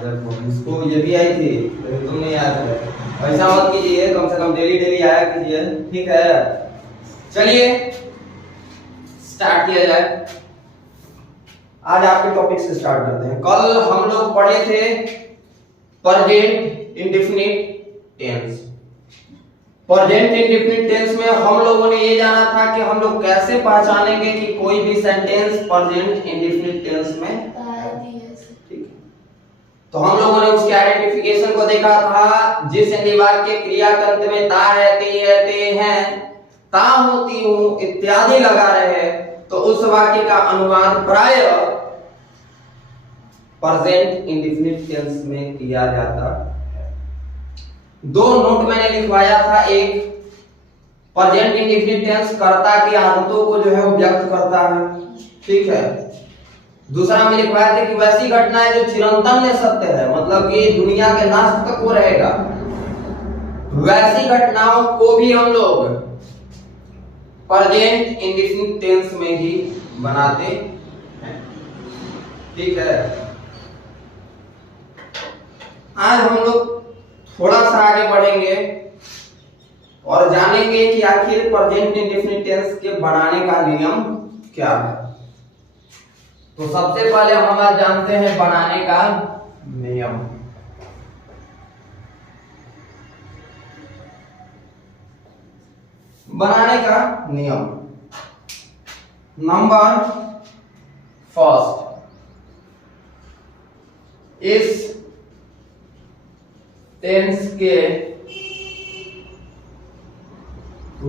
देखो इसको ये भी आई थी लेकिन तुम नहीं याद है। ऐसा मत कीजिए, कम से कम डेली डेली आया कीजिए, ठीक है। चलिए स्टार्ट किया जाए। आज आपके टॉपिक से स्टार्ट करते हैं। कल हम लोग पढ़े थे present indefinite tense. Present indefinite tense में हम लोगों ने ये जाना था कि हम लोग कैसे पहचानेंगे कि कोई भी सेंटेंस प्रेजेंट इंडेफिनिट टेंस में है। ठीक है, तो हम लोगों ने उसके आइडेंटिफिकेशन को देखा था। जिस निवार्य के क्रिया के अंत में ता रहती है, ते हैं, ता होती हूं इत्यादि लगा रहे तो उस वाक्य का अनुवाद प्राय प्रेजेंट इंडेफिनिट टेंस में किया जाता है। दो नोट मैंने लिखवाया था। एक, प्रेजेंट इंडेफिनिट टेंस कर्ता की आदतों को जो है वो व्यक्त करता है, ठीक है। दूसरा में लिखवाया था कि वैसी घटनाएं जो चिरंतन में सत्य है, मतलब कि दुनिया के नाश तक वो रहेगा, वैसी घटनाओं को भी हम लोग प्रेजेंट इंडेफिनिट टेंस में ही बनाते हैं, ठीक है। आज हम लोग थोड़ा सा आगे बढ़ेंगे और जानेंगे कि आखिर प्रेजेंट इंडेफिनिट टेंस के बनाने का नियम क्या है। तो सबसे पहले हम आज जानते हैं बनाने का नियम। बनाने का नियम नंबर फर्स्ट, इस टेंस के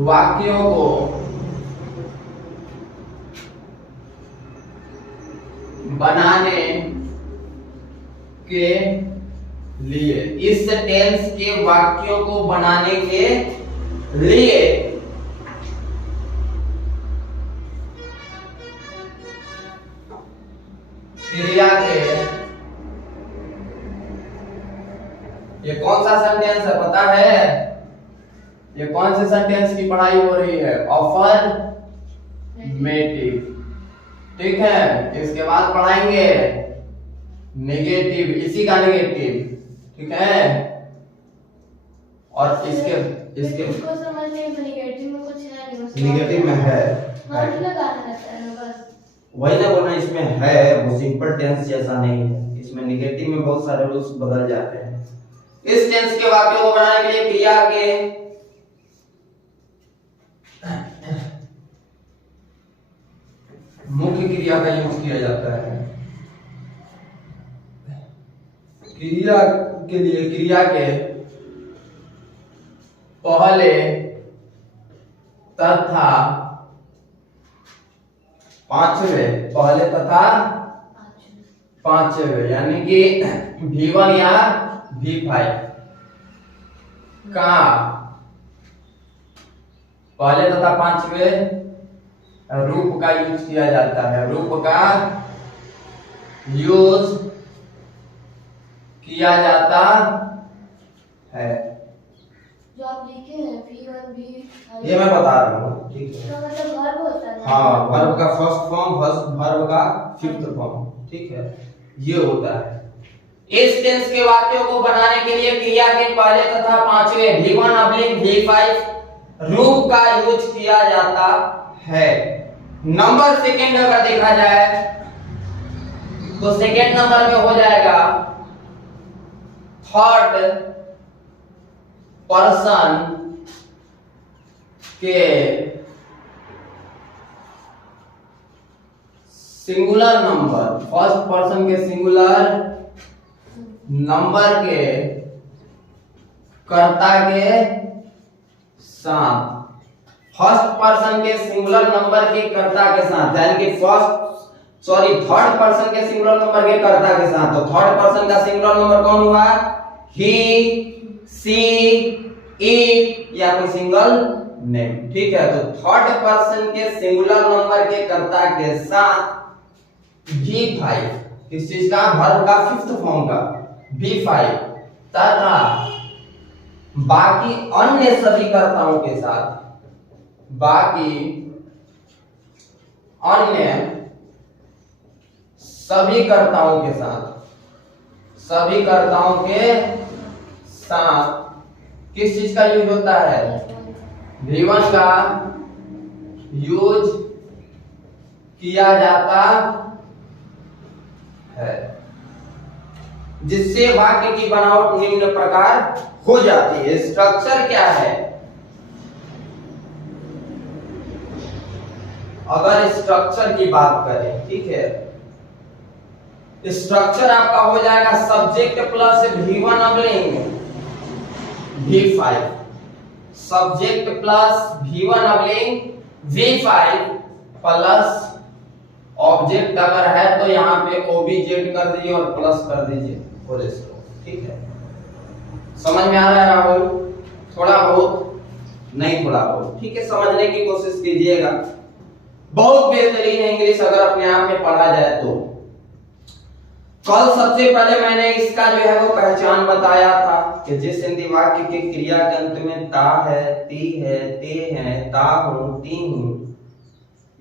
वाक्यों को बनाने के लिए, इस टेंस के वाक्यों को बनाने के लिए क्रिया के, ये कौन सा सेंटेंस है पता है? ये कौन से सेंटेंस की पढ़ाई हो रही है? अफर्मेटिव, ठीक है। इसके बाद पढ़ाएंगे नेगेटिव, इसी का नेगेटिव, ठीक है। और इसके इसको समझने में नेगेटिव में कुछ है नहीं, नेगेटिव में है लगाना रहता है बस। वही ना बोलना, इसमें है, वो सिंपल टेंस जैसा नहीं है। इसमें नेगेटिव में बहुत सारे रूल्स बदल जाते हैं। इस टेंस के वाक्यों को बनाने के लिए क्रिया के मुख्य क्रिया का यूज किया जाता है। क्रिया के लिए क्रिया के पहले तथा पांचवें, पहले तथा पांचवें, यानी कि V1 या V5 का पहले तथा पांचवें रूप का यूज किया जाता है। रूप का यूज किया जाता है। जो आप लिखे हैं V1 V, ये मैं बता रहा हूँ, ठीक है। तो मतलब वर्ब होता है। हाँ, वर्ब का फर्स्ट फॉर्म, वर्ब का फिफ्थ फॉर्म, ठीक है, ये होता है। इस टेंस के वाक्यों को बनाने के लिए क्रिया के पहले तथा पांचवें V1 V5 रूप का यूज किया जाता है। नंबर सेकंड अगर देखा जाए तो सेकंड नंबर में हो जाएगा थर्ड पर्सन के सिंगुलर नंबर, फर्स्ट पर्सन के सिंगुलर नंबर के कर्ता के साथ, फर्स्ट पर्सन के सिंगुलर नंबर के कर्ता के साथ, यानी कि थर्ड पर्सन के सिंगुलर नंबर के कर्ता के साथ। तो थर्ड पर्सन का सिंगुलर नंबर कौन हुआ? ही, सी, इट या कोई सिंगल नेम, ठीक है। तो थर्ड पर्सन के सिंगुलर नंबर के कर्ता के साथ V5, किस चीज का? वर्ब का फिफ्थ फॉर्म का V5 तथा बाकी अन्य सभी कर्ताओं के साथ, बाकी अन्य सभी कर्ताओं के साथ, सभी कर्ताओं के साथ किस चीज का यूज होता है? V1 का यूज किया जाता है, जिससे वाक्य की बनावट निम्न प्रकार हो जाती है। स्ट्रक्चर क्या है? अगर स्ट्रक्चर की बात करें, ठीक है, स्ट्रक्चर आपका हो जाएगा subject plus V1 अबलिंग V5, subject plus V1 अबलिंग V5 plus object अगर है तो यहाँ पे OBZ कर दीजिए और प्लस कर दीजिए फुल स्टॉप, ठीक है। समझ में आ रहा है राहुल? थोड़ा बहुत नहीं, थोड़ा बहुत, ठीक है, समझने की कोशिश कीजिएगा। बहुत बेहतरीन है इंग्लिश अगर अपने आप में पढ़ा जाए तो। कल सबसे पहले मैंने इसका जो है वो पहचान बताया था कि जिस हिंदी वाक्य के क्रिया के अंत में ता है, ती है, ते है, ता हूं, ती हूं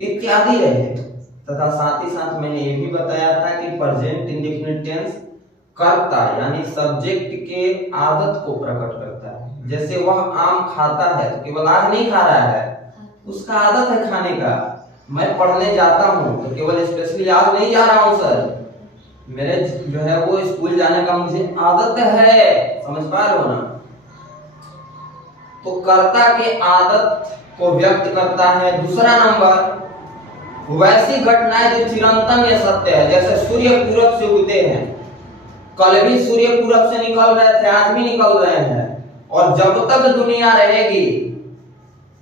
इत्यादि रहे, तथा साथ ही साथ मैंने ये भी बताया था कि प्रेजेंट इंडेफिनिट टेंस कर्ता यानी सब्जेक्ट के आदत को प्रकट करता है। जैसे वह आम खाता है तो केवल आज नहीं खा रहा है, उसका आदत है खाने का। मैं पढ़ने जाता हूँ तो केवल स्पेशली आज नहीं जा रहा हूँ सर, मेरे जो है वो स्कूल जाने का मुझे आदत है। समझ पा रहे हो ना? तो कर्ता के आदत को व्यक्त करता है। दूसरा नंबर, वैसी घटनाएं जो चिरंतन या सत्य है, जैसे सूर्य पूरब से उगते हैं, कल भी सूर्य पूरब से निकल रहे थे, आज भी निकल रहे हैं, और जब तक दुनिया रहेगी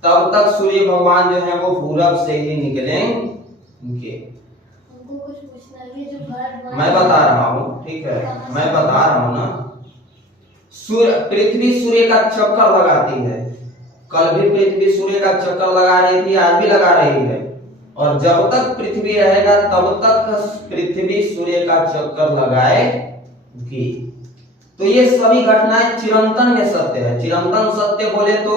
तब तक सूर्य भगवान जो है वो पूरब से ही निकलेंगे। हमको कुछ पूछना है, जो घर मैं बता रहा हूँ, ठीक है, मैं बता रहा हूँ ना। पृथ्वी सूर्य का चक्कर लगाती है, कल भी पृथ्वी सूर्य का चक्कर लगा रही थी, आज भी लगा रही है, और जब तक पृथ्वी रहेगा तब तक पृथ्वी सूर्य का चक्कर लगाएगी। तो ये सभी घटनाएं चिरंतन में सत्य है। चिरंतन सत्य बोले तो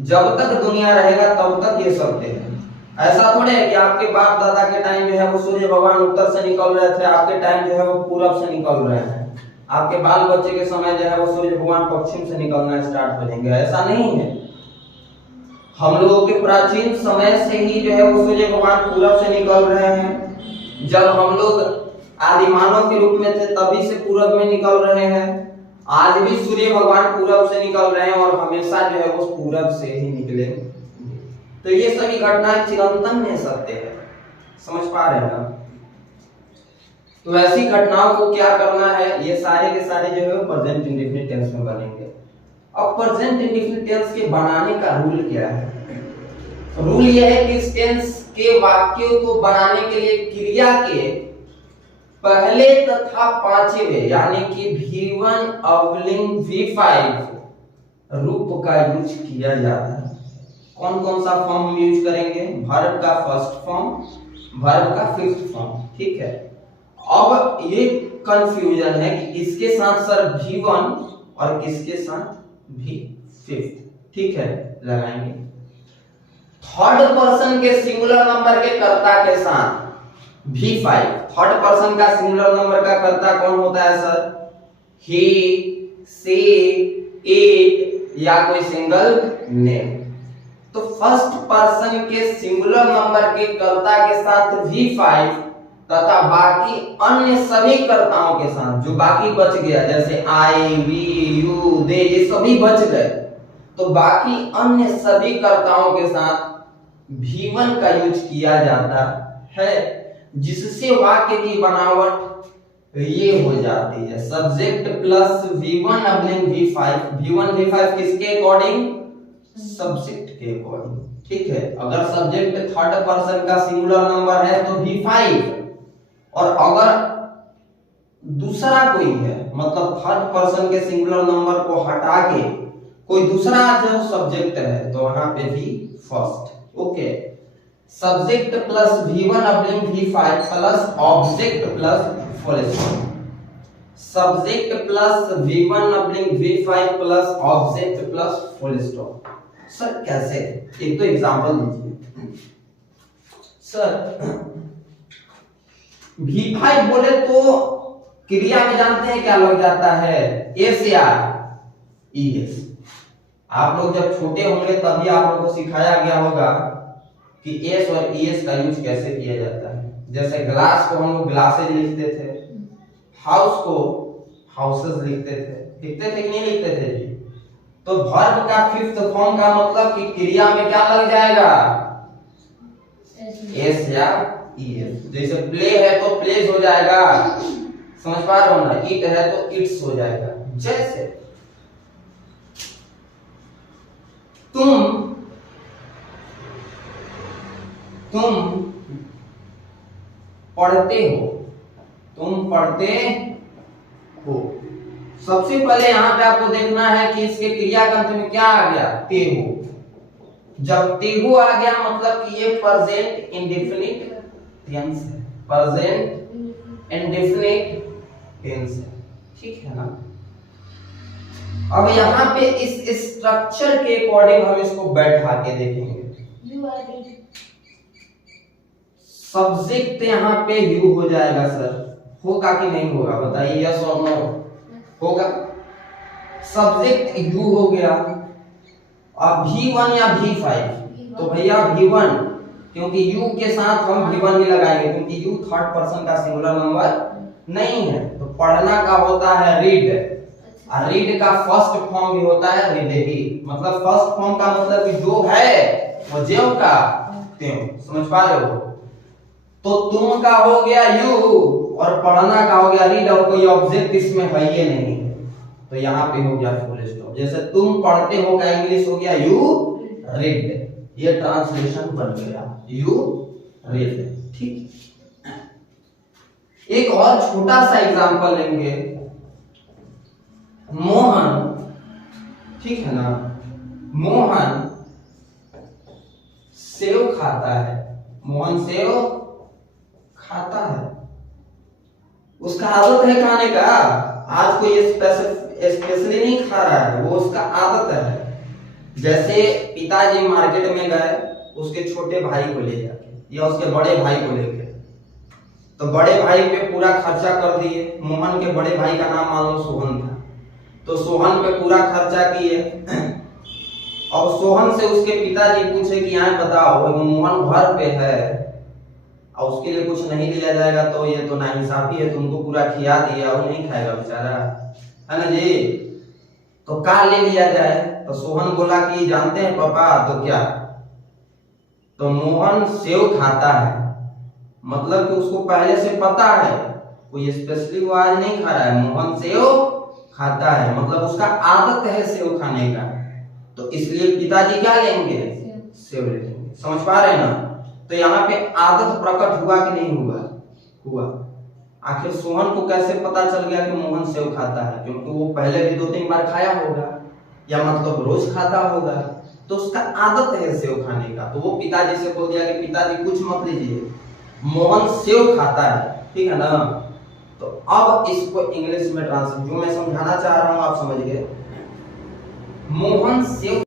जब तक दुनिया रहेगा तब तक ये सत्य है। ऐसा थोड़े है कि आपके बाप दादा के टाइम जो है वो सूर्य भगवान उत्तर से निकल रहे थे, आपके टाइम जो है वो पूरब से निकल रहे हैं, आपके बाल बच्चे के समय जो है वो सूर्य भगवान पश्चिम से निकलना स्टार्ट करेंगे। ऐसा नहीं है। हम लोगों के प्राचीन समय से ही जो है वो सूर्य भगवान पूरब से निकल रहे हैं। जब हम लोग आदिमानव के रूप में थे तभी से पूरब में निकल रहे हैं। आज भी सूर्य भगवान पूरब से निकल रहे हैं और हमेशा जो है वो पूरब से ही निकलेंगे। तो ये सभी घटनाएं चिरंतन में सत्य है। समझ पा रहे हैं ना? तो ऐसी घटनाओं को क्या करना है, ये सारे के सारे जो है प्रेजेंट इंडेफिनिट टेंस में बनेंगे। अब प्रेजेंट इंडेफिनिट टेंस के बनाने का रूल क्या है? रूल यह है कि इस टेंस के वाक्यों को बनाने के लिए क्रिया के पहले तथा पांचवें यानी कि V1 अवलिंग V5 रूप का यूज किया जाता है। कौन कौन सा फॉर्म हम यूज करेंगे? वर्ब का फर्स्ट फॉर्म, वर्ब का फिफ्थ फॉर्म, ठीक है। अब ये कंफ्यूजन है कि इसके साथ सर V1 और किसके साथ V5, ठीक है, लगाएंगे। थर्ड पर्सन के सिंगुलर नंबर के कर्ता के साथ V5, थर्ड पर्सन का सिंगुलर नंबर का कर्ता कौन होता है सर? ही, सी, इट या कोई सिंगल नेम। तो फर्स्ट पर्सन के सिंगुलर नंबर के कर्ता के साथ V5 तथा बाकी अन्य सभी कर्ताओं के साथ जो बाकी बच गया, जैसे आई, वी, यू, दे, ये सभी बच गए, तो बाकी अन्य सभी कर्ताओं के साथ V1 का यूज किया जाता है, जिससे वाक्य की बनावट ये हो जाती है subject plus V1 अबलिंग V5। V1 V5 किसके अकॉर्डिंग? सब्जेक्ट के अकॉर्डिंग, ठीक है। अगर सब्जेक्ट थर्ड पर्सन का सिंगुलर नंबर है तो V5, और अगर दूसरा कोई है, मतलब थर्ड पर्सन के सिंगुलर नंबर को हटा के कोई दूसरा जो सब्जेक्ट है तो वहां पे भी first, okay. Subject plus V1 अबलिंग V5 plus object plus full stop. Subject plus V1 अबलिंग V5 plus object plus full stop. Sir कैसे? एक तो एग्जांपल दीजिए सर। V5 बोले तो क्रिया में जानते हैं क्या लग जाता है, एस या ईएस। आप लोग जब छोटे होंगे तभी आप लोगों को सिखाया गया होगा कि एस और ईएस का यूज कैसे किया जाता है। जैसे ग्लास को हम लोग ग्लासेज लिखते थे, हाउस को हाउसेस लिखते थे कि नहीं लिखते थे जी। तो वर्ब का फिफ्थ फॉर्म का मतलब कि क्रिया में क्या लग जाएगा, एस या ईएस। जैसे प्ले है तो प्लेज हो जाएगा, समझ पा रहे हो ना। इट है तो इट्स हो जाएगा। जैसे तुम पढ़ते हो, तुम पढ़ते हो। सबसे पहले यहाँ पे आपको देखना है कि इसके क्रिया का अंत में क्या आ गया, ते हो। जब ते हो आ गया मतलब कि ये प्रेजेंट इंडेफिनिट टेंस है, प्रेजेंट इंडेफिनिट टेंस है, ठीक है ना। अब यहाँ पे इस स्ट्रक्चर के अकॉर्डिंग हम इसको बैठा के देखेंगे। सब्जेक्ट यहाँ पे यू हो जाएगा सर, होगा कि नहीं होगा बताइए, यस और नो होगा। सब्जेक्ट यू हो गया। अब V1 या V5, तो भैया V1, क्योंकि यू के साथ हम V1 ही लगाएंगे क्योंकि यू थर्ड पर्सन का सिंगुलर नंबर नहीं है। तो पढ़ना का होता है रीड, और रीड का फर्स्ट फॉर्म भी होता है रीड ही। मतलब फर्स्ट फॉर्म का मतलब कि जो है वो ज्यों का त्यों, समझ पा रहे हो। तो तुम का हो गया यू और पढ़ना का हो गया रीड, और कोई ऑब्जेक्ट इसमें है ही नहीं, तो यहाँ पे हो गया फुल स्टॉप। जैसे तुम पढ़ते हो का इंग्लिश हो गया यू रीड, ये ट्रांसलेशन बन गया यू रीड, ठीक। एक और छोटा सा एग्जांपल लेंगे। मोहन, ठीक है ना, मोहन सेव खाता है, मोहन सेव खाता है। उसका आदत है खाने का, आज कोई स्पेशली नहीं खा रहा है, वो उसका आदत है। जैसे पिताजी मार्केट में गए उसके छोटे भाई को ले जाके या उसके बड़े भाई को लेके, तो बड़े भाई पे पूरा खर्चा कर दिए। मोहन के बड़े भाई का नाम मान लो सोहन था, तो सोहन पे पूरा खर्चा किए। अब सोहन से उसके पिताजी पूछे कि यहाँ बताओ मोहन घर पे है और उसके लिए कुछ नहीं लिया जाएगा, तो ये तो नाइंसाफी है, तुमको पूरा खिला दिया और नहीं खाएगा बेचारा, है ना जी। तो क्या ले लिया जाए, तो सोहन बोला कि जानते हैं पापा, तो क्या, तो मोहन सेव खाता है, मतलब कि उसको पहले से पता है, कोई स्पेशली वो आज नहीं खा रहा है, मोहन सेव खाता है, मतलब उसका आदत है सेव खाने का, तो इसलिए पिताजी क्या लेंगे, सेव लेंगे। समझ पा रहे हैं ना। तो यहाँ पे आदत प्रकट हुआ कि नहीं हुआ, हुआ। आखिर सोहन को कैसे पता चल गया कि मोहन सेव खाता है, क्योंकि वो पहले भी 2-3 बार खाया होगा या मतलब रोज खाता होगा, तो उसका आदत है सेव खाने का। तो वो पिताजी से बोल दिया कि पिताजी कुछ मत लीजिए, मोहन सेव खाता है, ठीक है ना। तो अब इसको इंग्लिश में ट्रांसलेट, जो मैं समझाना चाह रहा हूं आप समझ गए। मोहन सेव